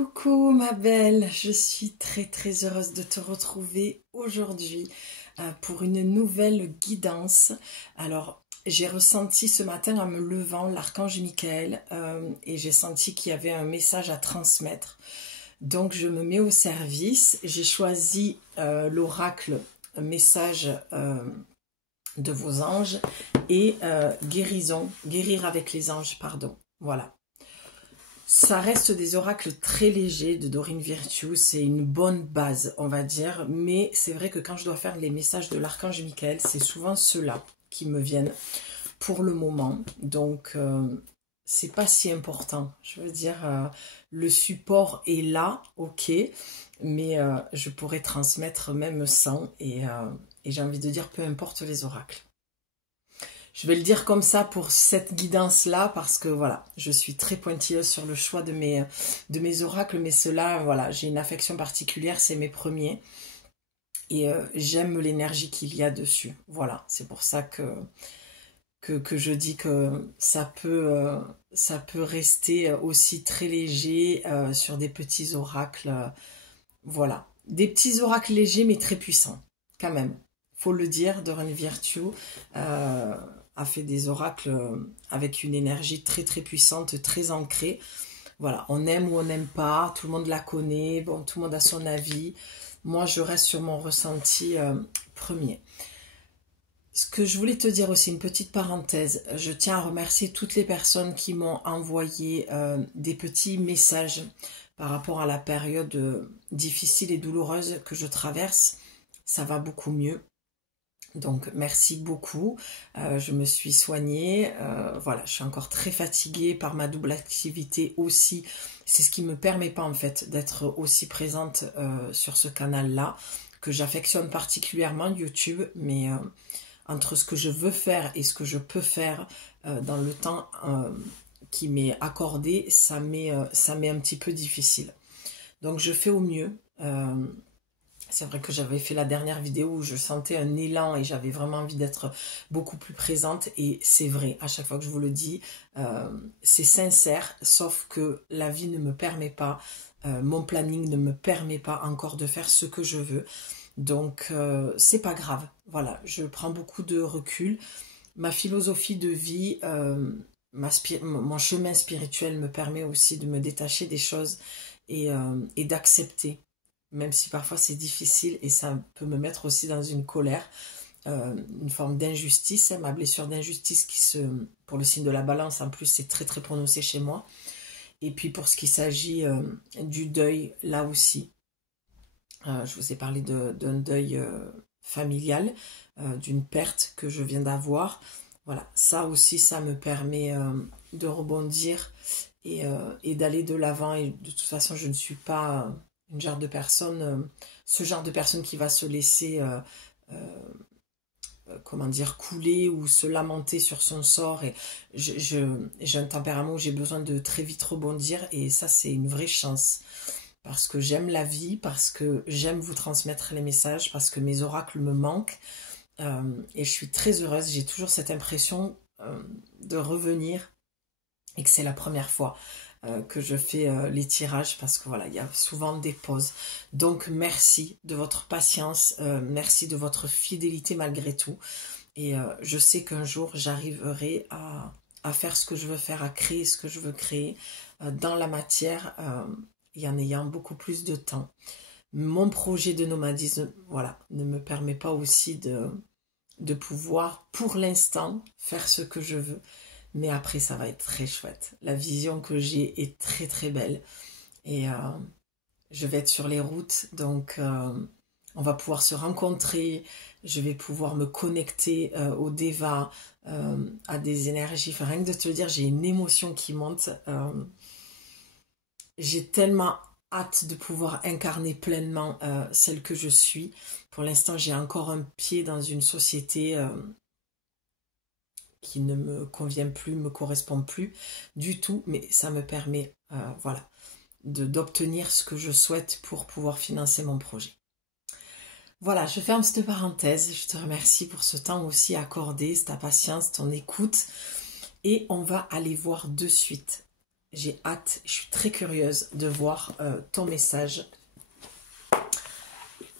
Coucou ma belle, je suis très heureuse de te retrouver aujourd'hui pour une nouvelle guidance. Alors j'ai ressenti ce matin en me levant l'archange Michael et j'ai senti qu'il y avait un message à transmettre. Donc je me mets au service, j'ai choisi l'oracle message de vos anges et guérison, guérir avec les anges, pardon, voilà. Ça reste des oracles très légers de Dorine Virtue, c'est une bonne base, on va dire, mais c'est vrai que quand je dois faire les messages de l'archange Michael, c'est souvent ceux-là qui me viennent pour le moment, donc c'est pas si important. Je veux dire, le support est là, ok, mais je pourrais transmettre même sans, et j'ai envie de dire peu importe les oracles. Je vais le dire comme ça pour cette guidance-là, parce que voilà, je suis très pointilleuse sur le choix de mes oracles, mais ceux-là, voilà, j'ai une affection particulière, c'est mes premiers. Et j'aime l'énergie qu'il y a dessus. Voilà, c'est pour ça que je dis que ça peut rester aussi très léger sur des petits oracles. Voilà, des petits oracles légers, mais très puissants, quand même. Faut le dire, Dorine Virtue a fait des oracles avec une énergie très puissante, très ancrée. Voilà, on aime ou on n'aime pas, tout le monde la connaît, bon, tout le monde a son avis. Moi, je reste sur mon ressenti premier. Ce que je voulais te dire aussi, une petite parenthèse, je tiens à remercier toutes les personnes qui m'ont envoyé des petits messages par rapport à la période difficile et douloureuse que je traverse. Ça va beaucoup mieux. Donc merci beaucoup, je me suis soignée, voilà, je suis encore très fatiguée par ma double activité aussi, c'est ce qui me permet pas en fait d'être aussi présente sur ce canal-là, que j'affectionne particulièrement YouTube, mais entre ce que je veux faire et ce que je peux faire dans le temps qui m'est accordé, ça m'est un petit peu difficile. Donc je fais au mieux. C'est vrai que j'avais fait la dernière vidéo où je sentais un élan et j'avais vraiment envie d'être beaucoup plus présente. Et c'est vrai, à chaque fois que je vous le dis, c'est sincère, sauf que la vie ne me permet pas, mon planning ne me permet pas encore de faire ce que je veux. Donc, c'est pas grave. Voilà, je prends beaucoup de recul. Ma philosophie de vie, mon chemin spirituel me permet aussi de me détacher des choses et d'accepter. Même si parfois c'est difficile et ça peut me mettre aussi dans une colère, une forme d'injustice, ma blessure d'injustice pour le signe de la balance en plus c'est très prononcé chez moi. Et puis pour ce qui s'agit du deuil, là aussi, je vous ai parlé d'un deuil familial, d'une perte que je viens d'avoir. Voilà, ça aussi ça me permet de rebondir et d'aller de l'avant. Et de toute façon je ne suis pas ce genre de personne qui va se laisser comment dire, couler ou se lamenter sur son sort. Et j'ai un tempérament où j'ai besoin de très vite rebondir, et ça c'est une vraie chance, parce que j'aime la vie, parce que j'aime vous transmettre les messages, parce que mes oracles me manquent, et je suis très heureuse. J'ai toujours cette impression de revenir et que c'est la première fois que je fais les tirages, parce que voilà, il y a souvent des pauses. Donc merci de votre patience, merci de votre fidélité malgré tout, et je sais qu'un jour j'arriverai à faire ce que je veux faire, à créer ce que je veux créer dans la matière, et en ayant beaucoup plus de temps. Mon projet de nomadisme, voilà, ne me permet pas aussi de pouvoir pour l'instant faire ce que je veux. Mais après, ça va être très chouette. La vision que j'ai est très belle. Et je vais être sur les routes. Donc, on va pouvoir se rencontrer. Je vais pouvoir me connecter au Deva, à des énergies. Enfin, rien que de te le dire, j'ai une émotion qui monte. J'ai tellement hâte de pouvoir incarner pleinement celle que je suis. Pour l'instant, j'ai encore un pied dans une société qui ne me convient plus, me correspond plus du tout, mais ça me permet voilà, d'obtenir ce que je souhaite pour pouvoir financer mon projet. Voilà, je ferme cette parenthèse. Je te remercie pour ce temps aussi accordé, ta patience, ton écoute, et on va aller voir de suite j'ai hâte, je suis très curieuse de voir ton message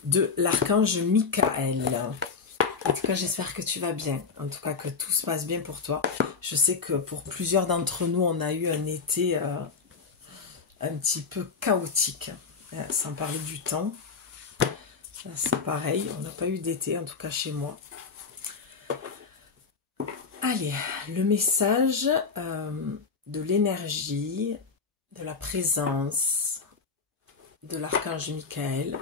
de l'archange Michael. En tout cas, j'espère que tu vas bien. En tout cas, que tout se passe bien pour toi. Je sais que pour plusieurs d'entre nous, on a eu un été un petit peu chaotique. Sans parler du temps. C'est pareil, on n'a pas eu d'été, en tout cas chez moi. Allez, le message de l'énergie, de la présence de l'archange Michael.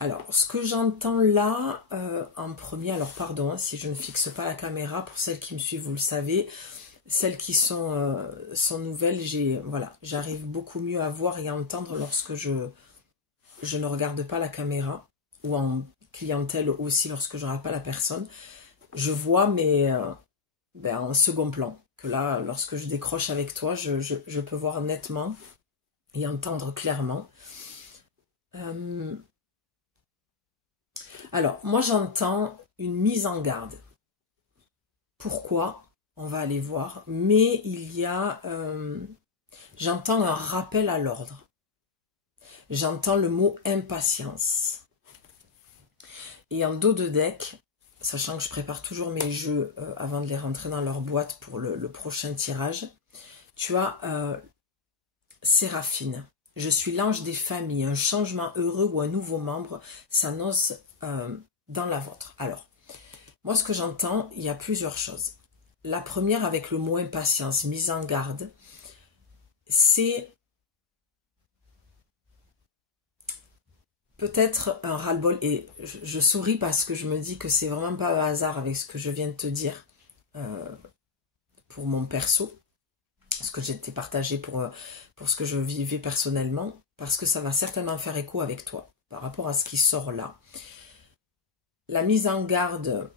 Alors, ce que j'entends là, en premier, alors pardon, si je ne fixe pas la caméra, pour celles qui me suivent, vous le savez, celles qui sont nouvelles, voilà, j'arrive beaucoup mieux à voir et à entendre lorsque je ne regarde pas la caméra, ou en clientèle aussi lorsque je ne regarde pas la personne. Je vois, mais en second plan. Que là, lorsque je décroche avec toi, je peux voir nettement et entendre clairement. Alors, moi j'entends une mise en garde. Pourquoi? On va aller voir. Mais il y a... j'entends un rappel à l'ordre. J'entends le mot impatience. Et en dos de deck, sachant que je prépare toujours mes jeux avant de les rentrer dans leur boîte pour le prochain tirage, tu as Séraphine. Je suis l'ange des familles, un changement heureux ou un nouveau membre s'annonce dans la vôtre. Alors, moi ce que j'entends, il y a plusieurs choses. La première avec le mot impatience, mise en garde, c'est peut-être un ras-le-bol, et je souris parce que je me dis que c'est vraiment pas un hasard avec ce que je viens de te dire pour mon perso, ce que j'ai été partagé pour ce que je vivais personnellement, parce que ça va certainement faire écho avec toi par rapport à ce qui sort là. La mise en garde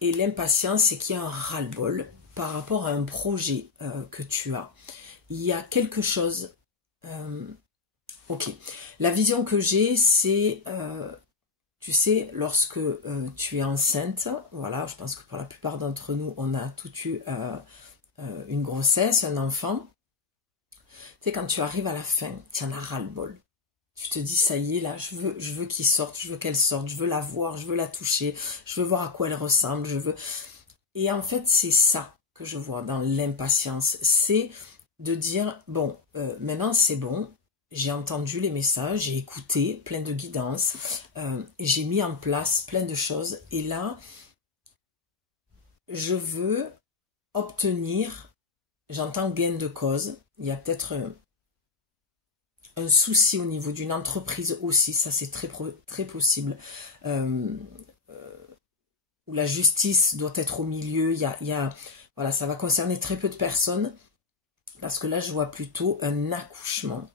et l'impatience, c'est qu'il y a un ras-le-bol par rapport à un projet que tu as. Il y a quelque chose... ok, la vision que j'ai, c'est, tu sais, lorsque tu es enceinte, voilà, je pense que pour la plupart d'entre nous, on a tout eu une grossesse, un enfant. Tu sais, quand tu arrives à la fin, tu en as ras-le-bol. Tu te dis, ça y est, là, je veux qu'il sorte, je veux qu'elle sorte, je veux la voir, je veux la toucher, je veux voir à quoi elle ressemble, je veux... Et en fait, c'est ça que je vois dans l'impatience. C'est de dire, bon, maintenant c'est bon, j'ai entendu les messages, j'ai écouté plein de guidances, et j'ai mis en place plein de choses. Et là, je veux obtenir, j'entends gain de cause, il y a peut-être un souci au niveau d'une entreprise aussi, ça c'est très possible, où la justice doit être au milieu, voilà, ça va concerner très peu de personnes, parce que là je vois plutôt un accouchement.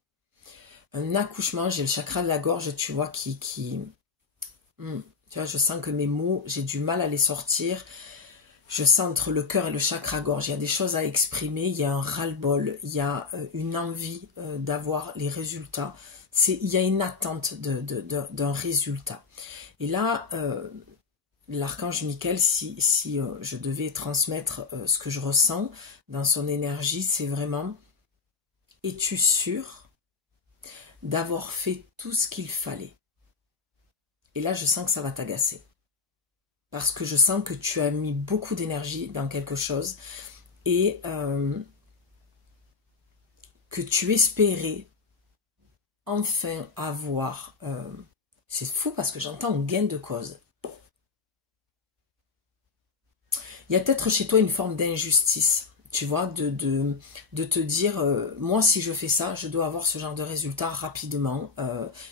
Un accouchement, j'ai le chakra de la gorge, tu vois, tu vois, je sens que mes mots, j'ai du mal à les sortir. Je sens entre le cœur et le chakra-gorge, il y a des choses à exprimer, il y a un ras-le-bol, il y a une envie d'avoir les résultats. Il y a une attente d'un résultat. Et là, l'archange Michael, si je devais transmettre ce que je ressens dans son énergie, c'est vraiment, es-tu sûr d'avoir fait tout ce qu'il fallait? Et là, je sens que ça va t'agacer. Parce que je sens que tu as mis beaucoup d'énergie dans quelque chose et que tu espérais enfin avoir... c'est fou parce que j'entends un gain de cause. Il y a peut-être chez toi une forme d'injustice, tu vois, de te dire, moi si je fais ça, je dois avoir ce genre de résultat rapidement.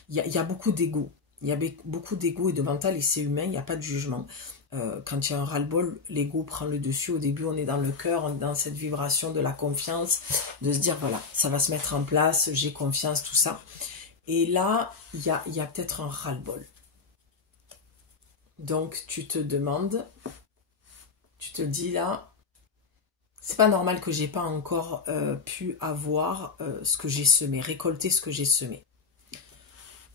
Il y a beaucoup d'ego. Il y a beaucoup d'ego et de mental, et c'est humain, il n'y a pas de jugement. Quand il y a un ras-le-bol, l'ego prend le dessus. Au début, on est dans le cœur, on est dans cette vibration de la confiance, de se dire, voilà, ça va se mettre en place, j'ai confiance, tout ça. Et là, il y a peut-être un ras-le-bol. Donc, tu te demandes, tu te dis là, c'est pas normal que j'ai pas encore pu avoir ce que j'ai semé, récolter ce que j'ai semé.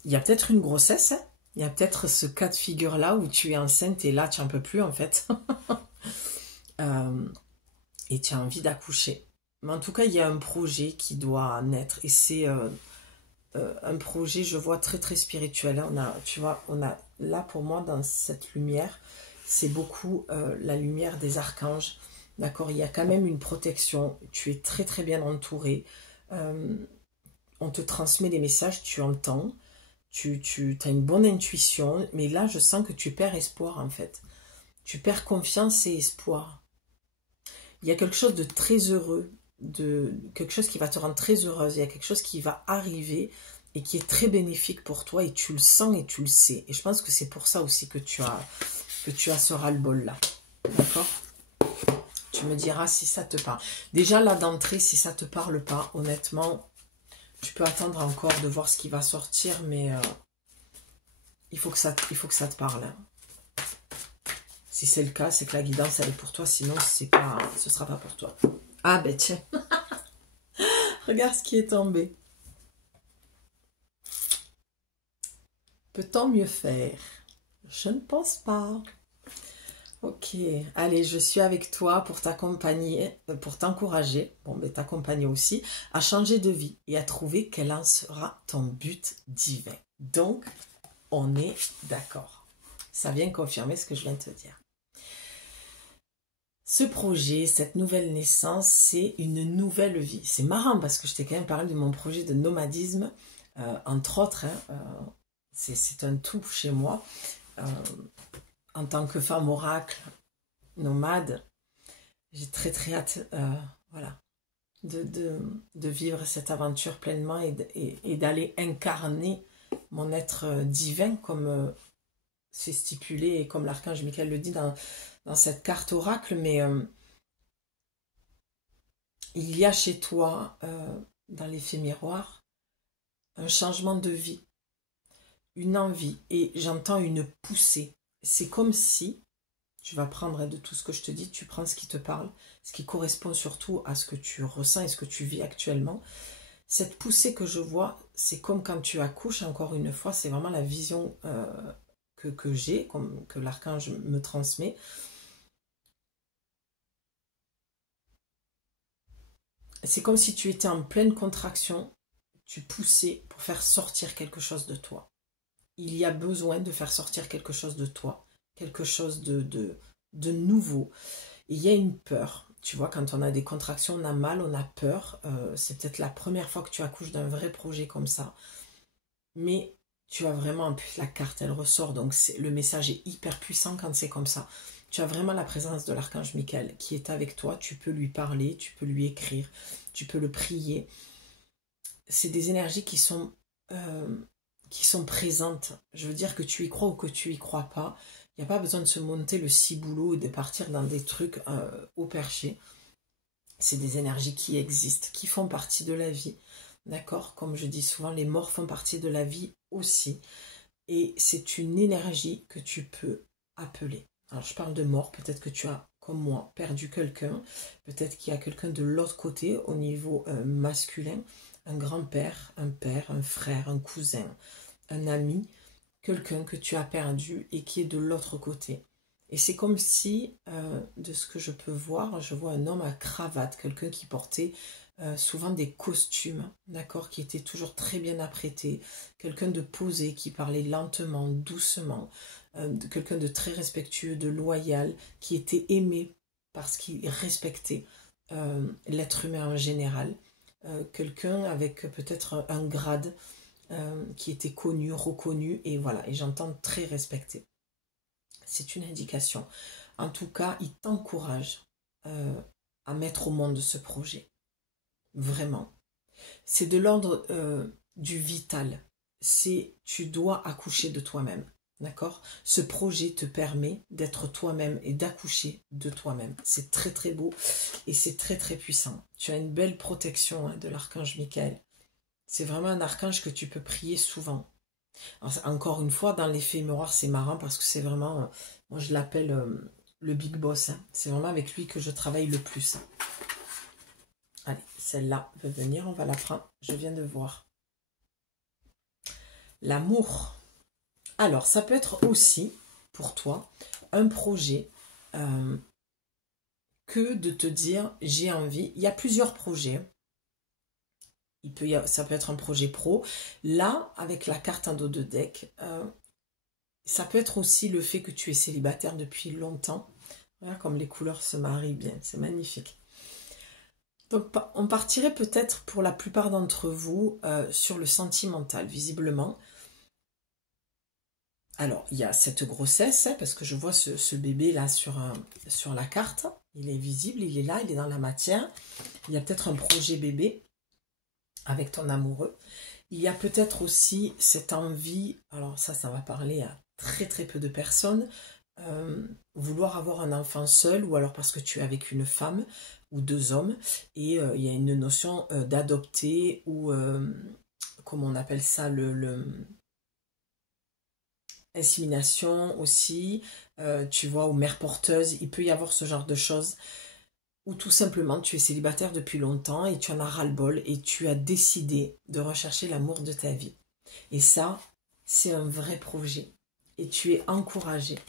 Il y a peut-être une grossesse, hein. Il y a peut-être ce cas de figure-là où tu es enceinte et là, tu n'en peux plus, en fait. Et tu as envie d'accoucher. Mais en tout cas, il y a un projet qui doit naître. Et c'est un projet, je vois, très très spirituel. On a, tu vois, on a là pour moi, dans cette lumière, c'est beaucoup la lumière des archanges. D'accord? Il y a quand même une protection. Tu es très très bien entouré. On te transmet des messages, tu entends. Tu as une bonne intuition. Mais là, je sens que tu perds espoir en fait. Tu perds confiance et espoir. Il y a quelque chose de très heureux, quelque chose qui va te rendre très heureuse. Il y a quelque chose qui va arriver et qui est très bénéfique pour toi et tu le sens et tu le sais. Et je pense que c'est pour ça aussi que tu as ce ras-le-bol là. D'accord? Tu me diras si ça te parle. Déjà là d'entrée, si ça te parle pas, honnêtement, tu peux attendre encore de voir ce qui va sortir, mais il faut que ça te parle. Hein. Si c'est le cas, c'est que la guidance elle est pour toi, sinon c'est pas, ce sera pas pour toi. Ah ben tiens, regarde ce qui est tombé. Peut-on mieux faire? Je ne pense pas. Ok, allez, je suis avec toi pour t'accompagner, pour t'encourager, bon ben t'accompagner aussi, à changer de vie et à trouver quel en sera ton but divin. Donc, on est d'accord. Ça vient confirmer ce que je viens de te dire. Ce projet, cette nouvelle naissance, c'est une nouvelle vie. C'est marrant parce que je t'ai quand même parlé de mon projet de nomadisme, entre autres. Hein, c'est un tout chez moi. En tant que femme oracle, nomade, j'ai très très hâte voilà, de vivre cette aventure pleinement et d'aller incarner mon être divin comme c'est stipulé et comme l'archange Michael le dit dans cette carte oracle, mais il y a chez toi, dans l'effet miroir, un changement de vie, une envie, et j'entends une poussée. C'est comme si, tu vas prendre de tout ce que je te dis, tu prends ce qui te parle, ce qui correspond surtout à ce que tu ressens et ce que tu vis actuellement. Cette poussée que je vois, c'est comme quand tu accouches, encore une fois, c'est vraiment la vision que j'ai, que l'archange me transmet. C'est comme si tu étais en pleine contraction, tu poussais pour faire sortir quelque chose de toi. Il y a besoin de faire sortir quelque chose de toi, quelque chose de nouveau. Et il y a une peur. Tu vois, quand on a des contractions, on a mal, on a peur. C'est peut-être la première fois que tu accouches d'un vrai projet comme ça. Mais tu as vraiment, en plus la carte, elle ressort. Donc le message est hyper puissant quand c'est comme ça. Tu as vraiment la présence de l'archange Michael qui est avec toi. Tu peux lui parler, tu peux lui écrire, tu peux le prier. C'est des énergies qui sont présentes. Je veux dire que tu y crois ou que tu y crois pas. Il n'y a pas besoin de se monter le ciboulot et de partir dans des trucs au perché. C'est des énergies qui existent, qui font partie de la vie. D'accord? Comme je dis souvent, les morts font partie de la vie aussi. Et c'est une énergie que tu peux appeler. Alors je parle de mort, peut-être que tu as, comme moi, perdu quelqu'un. Peut-être qu'il y a quelqu'un de l'autre côté, au niveau masculin. Un grand-père, un père, un frère, un cousin, un ami. Quelqu'un que tu as perdu et qui est de l'autre côté. Et c'est comme si, de ce que je peux voir, je vois un homme à cravate, quelqu'un qui portait souvent des costumes, d'accord, qui était toujours très bien apprêté, quelqu'un de posé, qui parlait lentement, doucement, quelqu'un de très respectueux, de loyal, qui était aimé parce qu'il respectait l'être humain en général, quelqu'un avec peut-être un grade, qui était connu, reconnu, et voilà, et j'entends très respecté. C'est une indication. En tout cas, il t'encourage à mettre au monde ce projet. Vraiment. C'est de l'ordre du vital. Tu dois accoucher de toi-même. D'accord? Ce projet te permet d'être toi-même et d'accoucher de toi-même. C'est très très beau et c'est très très puissant. Tu as une belle protection de l'archange Michael. C'est vraiment un archange que tu peux prier souvent. Alors, encore une fois, dans l'effet miroir, c'est marrant parce que c'est vraiment, moi je l'appelle le big boss. Hein. C'est vraiment avec lui que je travaille le plus. Allez, celle-là veut venir, on va la prendre. Je viens de voir. L'amour. Alors, ça peut être aussi, pour toi, un projet que de te dire j'ai envie. Il y a plusieurs projets. Ça peut être un projet pro. Là, avec la carte en dos de deck, ça peut être aussi le fait que tu es célibataire depuis longtemps. Voilà, comme les couleurs se marient bien, c'est magnifique. Donc, on partirait peut-être pour la plupart d'entre vous sur le sentimental, visiblement. Alors, il y a cette grossesse, parce que je vois ce bébé là sur la carte. Il est visible, il est là, il est dans la matière. Il y a peut-être un projet bébé avec ton amoureux. Il y a peut-être aussi cette envie, alors ça va parler à très très peu de personnes, vouloir avoir un enfant seul, ou alors parce que tu es avec une femme ou deux hommes, et il y a une notion d'adopter, ou comment on appelle ça, insémination aussi, tu vois, ou mère porteuse, il peut y avoir ce genre de choses, ou tout simplement tu es célibataire depuis longtemps et tu en as ras-le-bol et tu as décidé de rechercher l'amour de ta vie. Et ça, c'est un vrai projet. Et tu es encouragé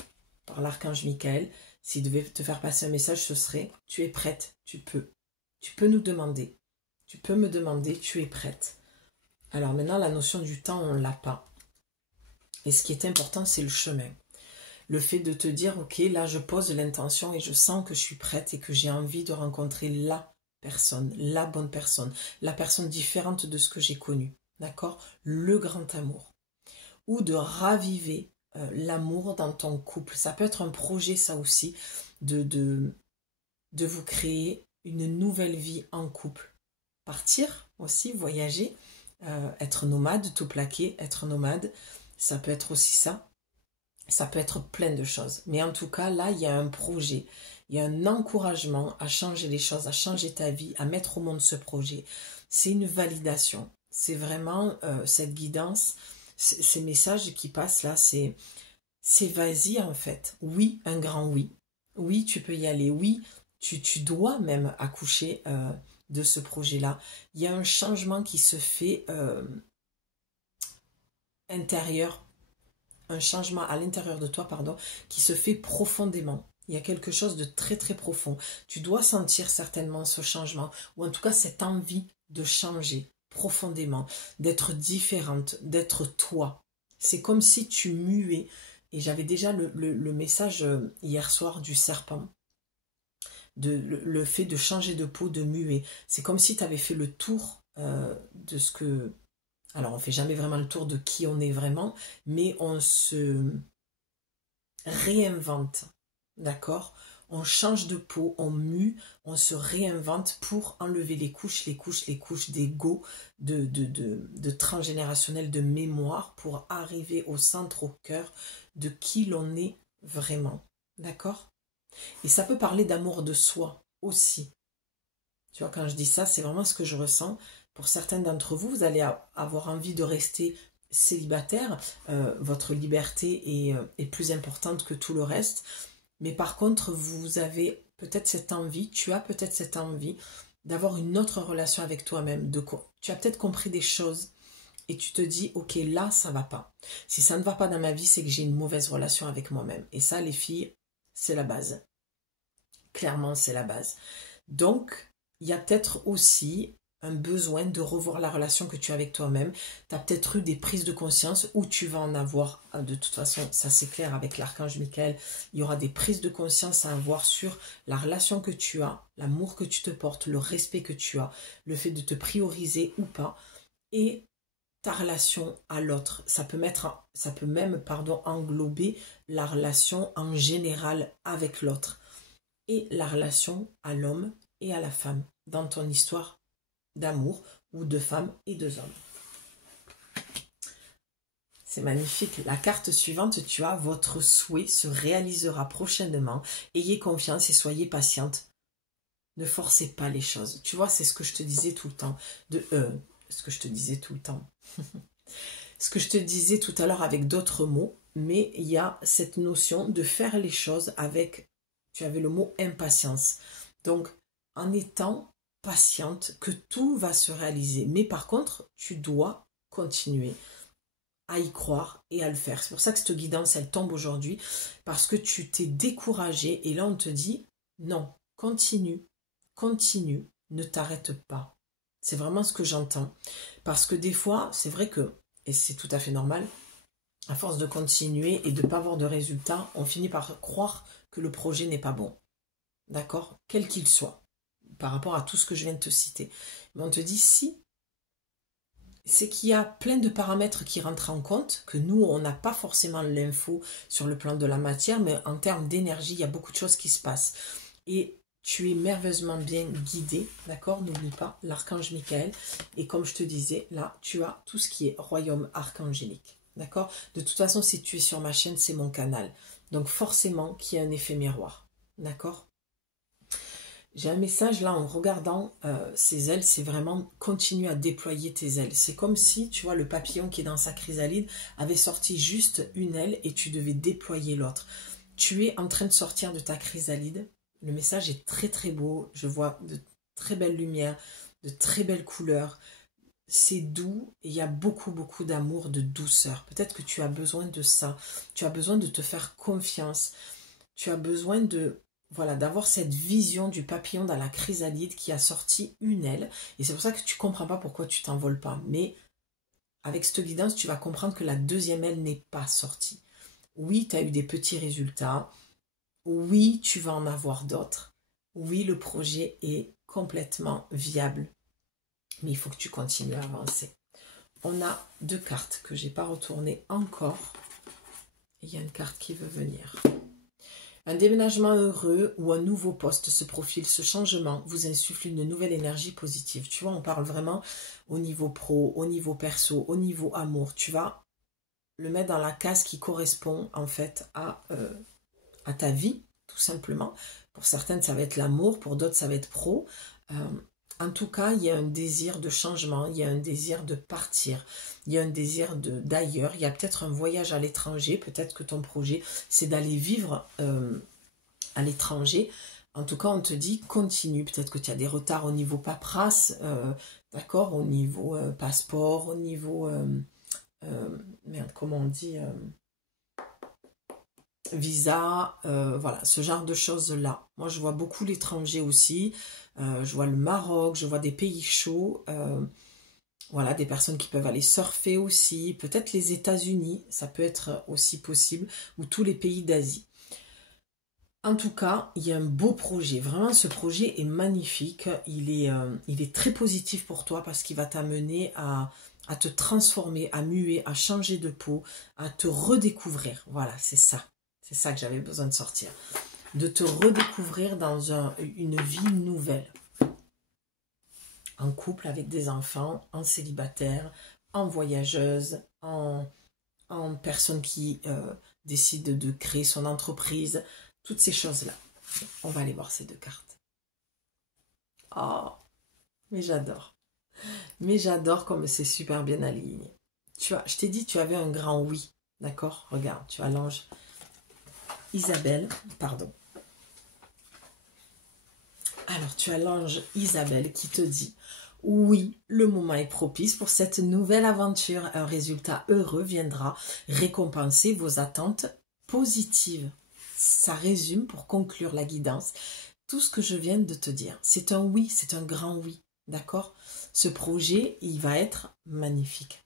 par l'archange Michael. S'il devait te faire passer un message, ce serait: tu es prête, tu peux. Tu peux nous demander. Tu peux me demander, tu es prête. Alors maintenant, la notion du temps, on ne l'a pas. Et ce qui est important, c'est le chemin. Le fait de te dire, ok, là je pose l'intention et je sens que je suis prête et que j'ai envie de rencontrer la personne, la bonne personne, la personne différente de ce que j'ai connu, d'accord? Le grand amour. Ou de raviver l'amour dans ton couple. Ça peut être un projet, ça aussi, de vous créer une nouvelle vie en couple. Partir aussi, voyager, être nomade, tout plaquer, être nomade, ça peut être aussi ça. Ça peut être plein de choses. Mais en tout cas, là, il y a un projet. Il y a un encouragement à changer les choses, à changer ta vie, à mettre au monde ce projet. C'est une validation. C'est vraiment cette guidance, ces messages qui passent là, c'est vas-y en fait. Oui, un grand oui. Oui, tu peux y aller. Oui, tu dois même accoucher de ce projet-là. Il y a un changement qui se fait intérieur, un changement à l'intérieur de toi, pardon, qui se fait profondément. Il y a quelque chose de très très profond. Tu dois sentir certainement ce changement, ou en tout cas cette envie de changer profondément, d'être différente, d'être toi. C'est comme si tu muais, et j'avais déjà le message hier soir du serpent, le fait de changer de peau, de muer. C'est comme si tu avais fait le tour de ce que... Alors, on ne fait jamais vraiment le tour de qui on est vraiment, mais on se réinvente, d'accord? On change de peau, on mue, on se réinvente pour enlever les couches d'ego, de transgénérationnel, de mémoire, pour arriver au centre, au cœur de qui l'on est vraiment, d'accord? Et ça peut parler d'amour de soi aussi. Tu vois, quand je dis ça, c'est vraiment ce que je ressens. Pour certains d'entre vous, vous allez avoir envie de rester célibataire. Votre liberté est plus importante que tout le reste. Mais par contre, vous avez peut-être cette envie, tu as peut-être cette envie d'avoir une autre relation avec toi-même. Tu as peut-être compris des choses et tu te dis, ok, là, ça ne va pas. Si ça ne va pas dans ma vie, c'est que j'ai une mauvaise relation avec moi-même. Et ça, les filles, c'est la base. Clairement, c'est la base. Donc, il y a peut-être aussi un besoin de revoir la relation que tu as avec toi-même. Tu as peut-être eu des prises de conscience, ou tu vas en avoir. De toute façon, ça c'est clair, avec l'archange Michael, il y aura des prises de conscience à avoir sur la relation que tu as, l'amour que tu te portes, le respect que tu as, le fait de te prioriser ou pas, et ta relation à l'autre. Ça peut même englober la relation en général avec l'autre, et la relation à l'homme et à la femme dans ton histoire d'amour, ou de femmes et de hommes. C'est magnifique. La carte suivante, tu as: votre souhait se réalisera prochainement. Ayez confiance et soyez patiente. Ne forcez pas les choses. Tu vois, c'est ce que je te disais tout le temps. Ce que je te disais tout le temps. Ce que je te disais tout à l'heure avec d'autres mots, mais il y a cette notion de faire les choses avec, tu avais le mot impatience. Donc, en étant patiente, que tout va se réaliser. Mais par contre, tu dois continuer à y croire et à le faire. C'est pour ça que cette guidance, elle tombe aujourd'hui, parce que tu t'es découragé et là, on te dit non, continue, continue, ne t'arrête pas. C'est vraiment ce que j'entends. Parce que des fois, c'est vrai que, et c'est tout à fait normal, à force de continuer et de ne pas avoir de résultats, on finit par croire que le projet n'est pas bon. D'accord? Quel qu'il soit, par rapport à tout ce que je viens de te citer. Mais on te dit si, c'est qu'il y a plein de paramètres qui rentrent en compte, que nous, on n'a pas forcément l'info sur le plan de la matière, mais en termes d'énergie, il y a beaucoup de choses qui se passent. Et tu es merveilleusement bien guidé, d'accord? N'oublie pas l'archange Michael. Et comme je te disais, là, tu as tout ce qui est royaume archangélique, d'accord? De toute façon, si tu es sur ma chaîne, c'est mon canal. Donc forcément qu'il y a un effet miroir, d'accord? J'ai un message là en regardant ces ailes, c'est vraiment continue à déployer tes ailes. C'est comme si, tu vois, le papillon qui est dans sa chrysalide avait sorti juste une aile et tu devais déployer l'autre. Tu es en train de sortir de ta chrysalide. Le message est très très beau. Je vois de très belles lumières, de très belles couleurs. C'est doux et il y a beaucoup beaucoup d'amour, de douceur. Peut-être que tu as besoin de ça. Tu as besoin de te faire confiance. Tu as besoin de... Voilà, d'avoir cette vision du papillon dans la chrysalide qui a sorti une aile. Et c'est pour ça que tu ne comprends pas pourquoi tu t'envoles pas. Mais avec cette guidance, tu vas comprendre que la deuxième aile n'est pas sortie. Oui, tu as eu des petits résultats. Oui, tu vas en avoir d'autres. Oui, le projet est complètement viable. Mais il faut que tu continues à avancer. On a 2 cartes que je n'ai pas retournées encore. Il y a une carte qui veut venir. Un déménagement heureux ou un nouveau poste se profile. Ce changement vous insuffle une nouvelle énergie positive. Tu vois, on parle vraiment au niveau pro, au niveau perso, au niveau amour. Tu vas le mettre dans la case qui correspond en fait à ta vie, tout simplement. Pour certaines, ça va être l'amour. Pour d'autres, ça va être pro. En tout cas, il y a un désir de changement, il y a un désir de partir, il y a un désir d'ailleurs, il y a peut-être un voyage à l'étranger, peut-être que ton projet, c'est d'aller vivre à l'étranger. En tout cas, on te dit, continue, peut-être que tu as des retards au niveau paperasse, d'accord, au niveau passeport, au niveau, merde, comment on dit, visa, voilà, ce genre de choses-là. Moi, je vois beaucoup l'étranger aussi. Je vois le Maroc, je vois des pays chauds. Voilà, des personnes qui peuvent aller surfer aussi. Peut-être les États-Unis, ça peut être aussi possible. Ou tous les pays d'Asie. En tout cas, il y a un beau projet. Vraiment, ce projet est magnifique. Il est très positif pour toi parce qu'il va t'amener à te transformer, à muer, à changer de peau, à te redécouvrir. Voilà, c'est ça. C'est ça que j'avais besoin de sortir. De te redécouvrir dans une vie nouvelle. En couple avec des enfants, en célibataire, en voyageuse, en personne qui décide de créer son entreprise. Toutes ces choses-là. On va aller voir ces 2 cartes. Oh, mais j'adore. Mais j'adore comme c'est super bien aligné. Tu vois, je t'ai dit, tu avais un grand oui. D'accord? Regarde, tu as l'ange Isabelle, pardon. Alors, tu as l'ange Isabelle qui te dit « Oui, le moment est propice pour cette nouvelle aventure. Un résultat heureux viendra récompenser vos attentes positives. » Ça résume, pour conclure la guidance, tout ce que je viens de te dire. C'est un oui, c'est un grand oui. D'accord? Ce projet, il va être magnifique.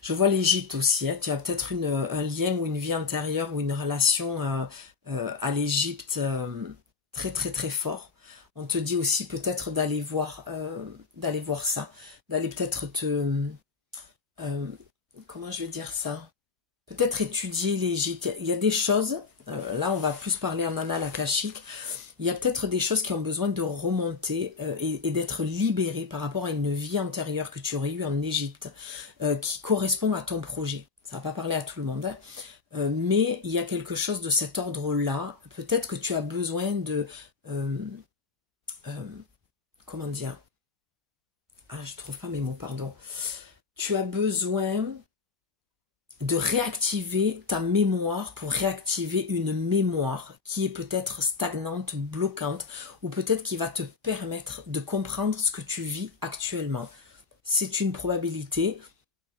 Je vois l'Égypte aussi. Hein. Tu as peut-être un lien ou une vie antérieure ou une relation à l'Égypte très très très fort. On te dit aussi peut-être d'aller voir ça, d'aller peut-être comment je vais dire ça, peut-être étudier l'Égypte. Il y a des choses, là on va plus parler en annales akashiques, il y a peut-être des choses qui ont besoin de remonter et d'être libérées par rapport à une vie antérieure que tu aurais eue en Égypte, qui correspond à ton projet. Ça ne va pas parler à tout le monde, hein. Mais il y a quelque chose de cet ordre-là. Peut-être que tu as besoin de... comment dire? Ah, je ne trouve pas mes mots, pardon. Tu as besoin de réactiver ta mémoire pour réactiver une mémoire qui est peut-être stagnante, bloquante, ou peut-être qui va te permettre de comprendre ce que tu vis actuellement. C'est une probabilité.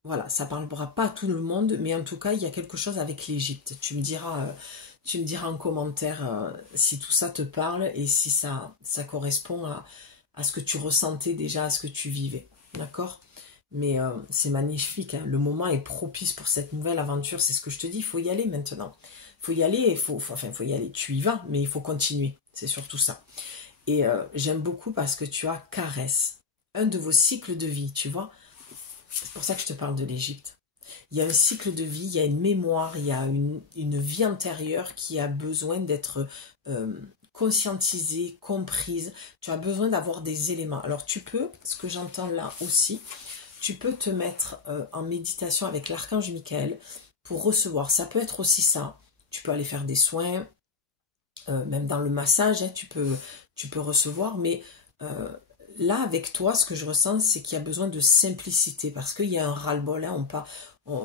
Voilà, ça ne parlera pas à tout le monde, mais en tout cas, il y a quelque chose avec l'Égypte. Tu me diras Tu me diras en commentaire si tout ça te parle et si ça correspond à ce que tu ressentais déjà, à ce que tu vivais. D'accord? Mais c'est magnifique, hein. Le moment est propice pour cette nouvelle aventure, c'est ce que je te dis, il faut y aller maintenant. Il faut y aller, il faut y aller, tu y vas, mais il faut continuer, c'est surtout ça. Et j'aime beaucoup parce que tu as caresse, un de vos cycles de vie, tu vois. C'est pour ça que je te parle de l'Égypte. Il y a un cycle de vie, il y a une mémoire, il y a une vie antérieure qui a besoin d'être conscientisée, comprise. Tu as besoin d'avoir des éléments. Alors tu peux, ce que j'entends là aussi, tu peux te mettre en méditation avec l'archange Michael pour recevoir. Ça peut être aussi ça. Tu peux aller faire des soins, même dans le massage, hein, tu peux recevoir. Mais là, avec toi, ce que je ressens, c'est qu'il y a besoin de simplicité parce qu'il y a un ras-le-bol. Hein,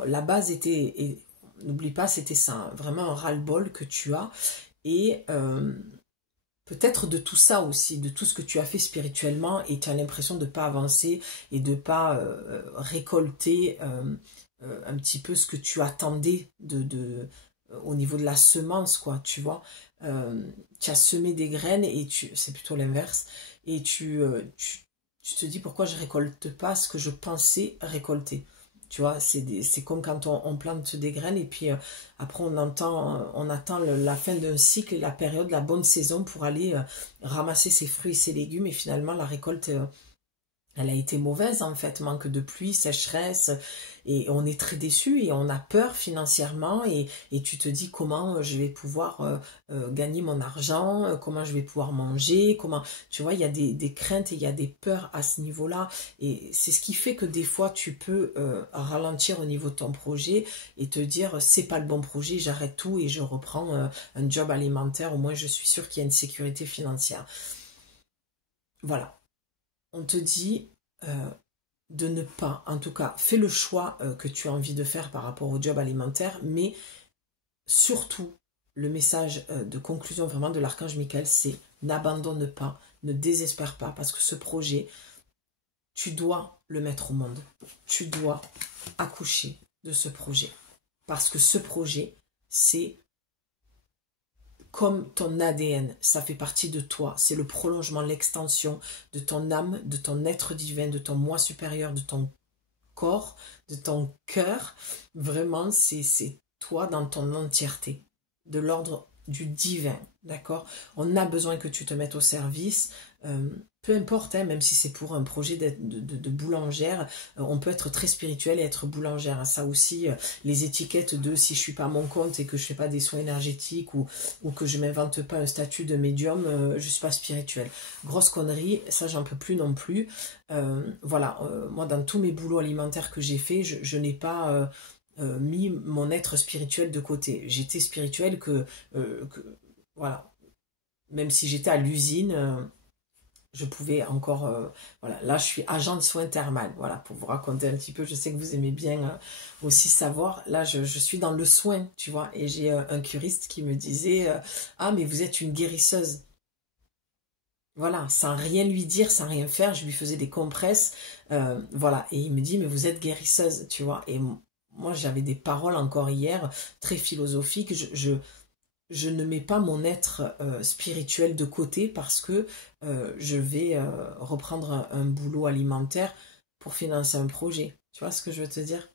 la base était, n'oublie pas, c'était ça, hein, vraiment un ras-le-bol que tu as. Et peut-être de tout ça aussi, de tout ce que tu as fait spirituellement et tu as l'impression de ne pas avancer et de ne pas récolter un petit peu ce que tu attendais au niveau de la semence, quoi, tu vois. Tu as semé des graines et c'est plutôt l'inverse. Et tu te dis pourquoi je récolte pas ce que je pensais récolter. Tu vois, c'est comme quand on plante des graines et puis après on attend la fin d'un cycle et la période, la bonne saison pour aller ramasser ses fruits et ses légumes et finalement la récolte elle a été mauvaise en fait, manque de pluie, sécheresse, et on est très déçu et on a peur financièrement et tu te dis comment je vais pouvoir gagner mon argent, comment je vais pouvoir manger, comment, tu vois, il y a des craintes et il y a des peurs à ce niveau-là et c'est ce qui fait que des fois tu peux ralentir au niveau de ton projet et te dire c'est pas le bon projet, j'arrête tout et je reprends un job alimentaire, au moins je suis sûre qu'il y a une sécurité financière. Voilà. On te dit de ne pas, en tout cas, fais le choix que tu as envie de faire par rapport au job alimentaire, mais surtout, le message de conclusion vraiment de l'archange Michael, c'est n'abandonne pas, ne désespère pas, parce que ce projet, tu dois le mettre au monde. Tu dois accoucher de ce projet. Parce que ce projet, c'est comme ton ADN, ça fait partie de toi, c'est le prolongement, l'extension de ton âme, de ton être divin, de ton moi supérieur, de ton corps, de ton cœur. Vraiment, c'est toi dans ton entièreté, de l'ordre du divin, d'accord? On a besoin que tu te mettes au service, peu importe, hein, même si c'est pour un projet de boulangère, on peut être très spirituel et être boulangère. Ça aussi, les étiquettes de si je suis pas à mon compte et que je fais pas des soins énergétiques ou que je m'invente pas un statut de médium, je suis pas spirituelle. Grosse connerie, ça j'en peux plus non plus. Voilà, moi dans tous mes boulots alimentaires que j'ai fait, je n'ai pas mis mon être spirituel de côté. J'étais spirituelle voilà, même si j'étais à l'usine, je pouvais encore, voilà, là je suis agent de soins thermales, voilà, pour vous raconter un petit peu, je sais que vous aimez bien aussi savoir, là je suis dans le soin, tu vois, et j'ai un curiste qui me disait, ah mais vous êtes une guérisseuse. Voilà, sans rien lui dire, sans rien faire, je lui faisais des compresses, voilà, et il me dit, mais vous êtes guérisseuse, tu vois, et moi j'avais des paroles encore hier, très philosophiques, je ne mets pas mon être spirituel de côté parce que je vais reprendre un boulot alimentaire pour financer un projet, tu vois ce que je veux te dire?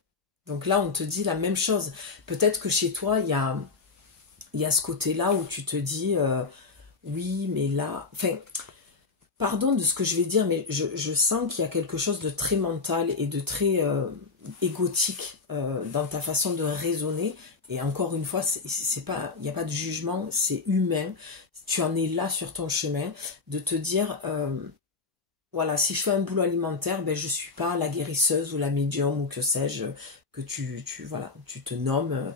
Donc là, on te dit la même chose, peut-être que chez toi, il y a ce côté-là où tu te dis, oui, mais là, enfin, pardon de ce que je vais dire, mais je sens qu'il y a quelque chose de très mental et de très égotique dans ta façon de raisonner. Et encore une fois, c'est pas, il n'y a pas de jugement, c'est humain. Tu en es là sur ton chemin de te dire, voilà, si je fais un boulot alimentaire, ben je suis pas la guérisseuse ou la médium ou que sais-je que voilà, tu te nommes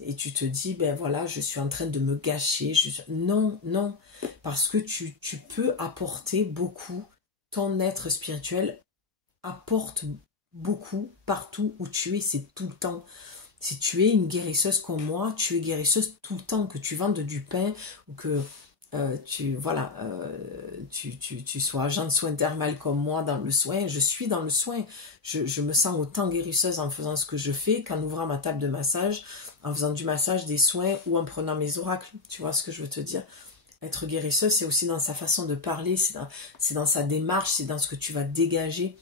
et tu te dis, ben voilà, je suis en train de me gâcher. Non, non, parce que tu peux apporter beaucoup. Ton être spirituel apporte beaucoup partout où tu es, c'est tout le temps. Si tu es une guérisseuse comme moi, tu es guérisseuse tout le temps, que tu vendes du pain ou que voilà, tu sois agent de soins thermales comme moi dans le soin. Je suis dans le soin. Je me sens autant guérisseuse en faisant ce que je fais qu'en ouvrant ma table de massage, en faisant du massage, des soins ou en prenant mes oracles. Tu vois ce que je veux te dire? Être guérisseuse, c'est aussi dans sa façon de parler, c'est dans sa démarche, c'est dans ce que tu vas dégager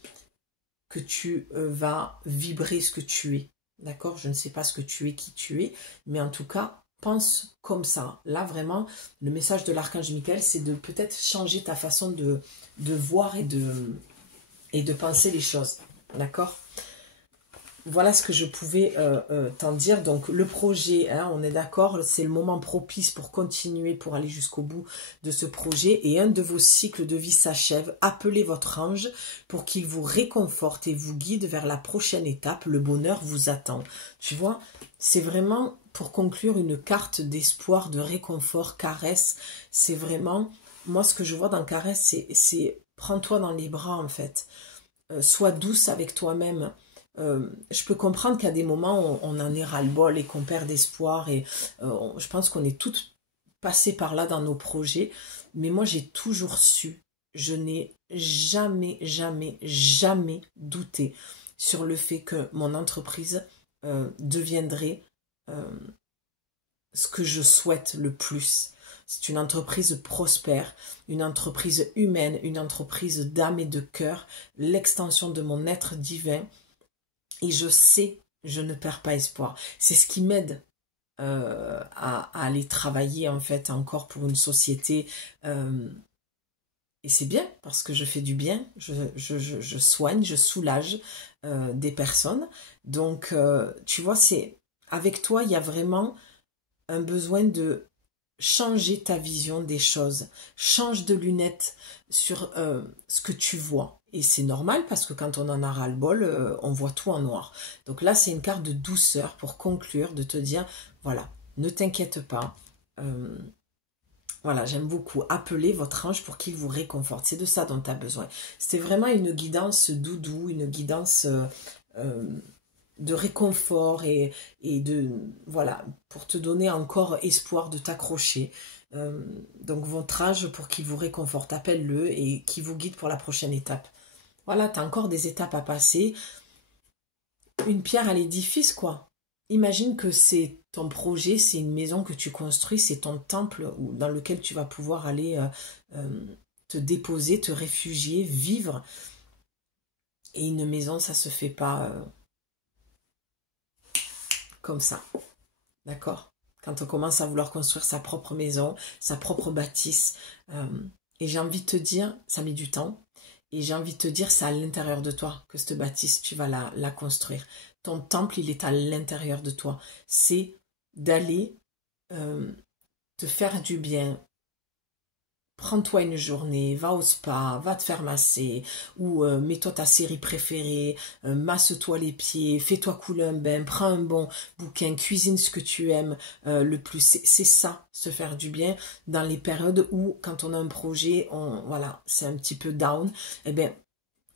que tu vas vibrer ce que tu es. D'accord? Je ne sais pas ce que tu es, qui tu es, mais en tout cas, pense comme ça. Là, vraiment, le message de l'archange Michael, c'est de peut-être changer ta façon de voir et de penser les choses. D'accord? Voilà ce que je pouvais t'en dire. Donc, le projet, hein, on est d'accord, c'est le moment propice pour continuer, pour aller jusqu'au bout de ce projet. Et un de vos cycles de vie s'achève. Appelez votre ange pour qu'il vous réconforte et vous guide vers la prochaine étape. Le bonheur vous attend. Tu vois, c'est vraiment, pour conclure, une carte d'espoir, de réconfort, caresse. C'est vraiment, moi, ce que je vois dans caresse, c'est prends-toi dans les bras, en fait. Sois douce avec toi-même. Je peux comprendre qu'à des moments, on en est ras-le-bol et qu'on perd d'espoir. Et je pense qu'on est toutes passées par là dans nos projets. Mais moi, j'ai toujours su, je n'ai jamais, jamais, jamais douté sur le fait que mon entreprise deviendrait ce que je souhaite le plus. C'est une entreprise prospère, une entreprise humaine, une entreprise d'âme et de cœur, l'extension de mon être divin. Et je sais, je ne perds pas espoir. C'est ce qui m'aide à aller travailler en fait encore pour une société. Et c'est bien parce que je fais du bien, je soigne, je soulage des personnes. Donc, tu vois, c'est avec toi, il y a vraiment un besoin de changer ta vision des choses. Change de lunettes sur ce que tu vois. Et c'est normal parce que quand on en a ras-le-bol, on voit tout en noir. Donc là, c'est une carte de douceur pour conclure, de te dire, voilà, ne t'inquiète pas. Voilà, j'aime beaucoup. Appelez votre ange pour qu'il vous réconforte. C'est de ça dont tu as besoin. C'était vraiment une guidance doudou, une guidance de réconfort et de, voilà, pour te donner encore espoir de t'accrocher. Donc votre ange pour qu'il vous réconforte, appelle-le et qu'il vous guide pour la prochaine étape. Voilà, tu as encore des étapes à passer. Une pierre à l'édifice, quoi. Imagine que c'est ton projet, c'est une maison que tu construis, c'est ton temple dans lequel tu vas pouvoir aller te déposer, te réfugier, vivre. Et une maison, ça se fait pas comme ça. D'accord? Quand on commence à vouloir construire sa propre maison, sa propre bâtisse. Et j'ai envie de te dire, ça met du temps. Et j'ai envie de te dire, c'est à l'intérieur de toi que cette bâtisse, tu vas la construire. Ton temple, il est à l'intérieur de toi. C'est d'aller te faire du bien. Prends-toi une journée, va au spa, va te faire masser, ou mets-toi ta série préférée, masse-toi les pieds, fais-toi couler un bain, prends un bon bouquin, cuisine ce que tu aimes le plus. C'est ça, se faire du bien dans les périodes où, quand on a un projet, voilà, c'est un petit peu down, eh bien,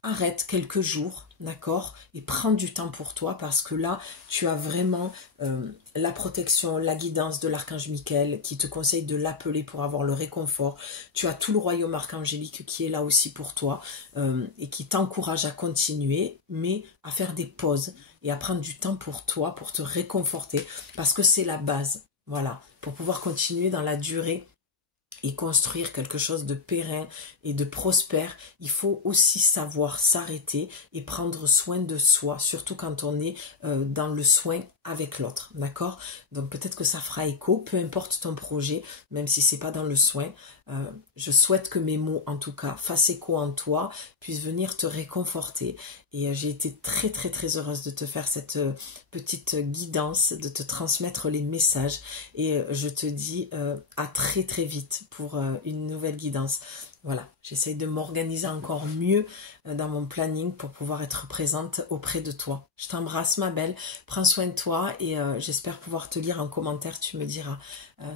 arrête quelques jours, d'accord, et prends du temps pour toi parce que là, tu as vraiment la protection, la guidance de l'archange Michael qui te conseille de l'appeler pour avoir le réconfort. Tu as tout le royaume archangélique qui est là aussi pour toi et qui t'encourage à continuer, mais à faire des pauses et à prendre du temps pour toi, pour te réconforter, parce que c'est la base, voilà, pour pouvoir continuer dans la durée et construire quelque chose de pérenne et de prospère, il faut aussi savoir s'arrêter et prendre soin de soi, surtout quand on est dans le soin avec l'autre, d'accord? Donc peut-être que ça fera écho, peu importe ton projet, même si c'est pas dans le soin, je souhaite que mes mots, en tout cas, fassent écho en toi, puissent venir te réconforter. Et j'ai été très très très heureuse de te faire cette petite guidance, de te transmettre les messages. Et je te dis à très très vite pour une nouvelle guidance. Voilà, j'essaye de m'organiser encore mieux dans mon planning pour pouvoir être présente auprès de toi. Je t'embrasse ma belle, prends soin de toi et j'espère pouvoir te lire en commentaire. Tu me diras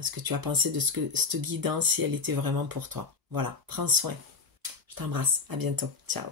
ce que tu as pensé de cette guidance, si elle était vraiment pour toi. Voilà, prends soin. Je t'embrasse, à bientôt, ciao.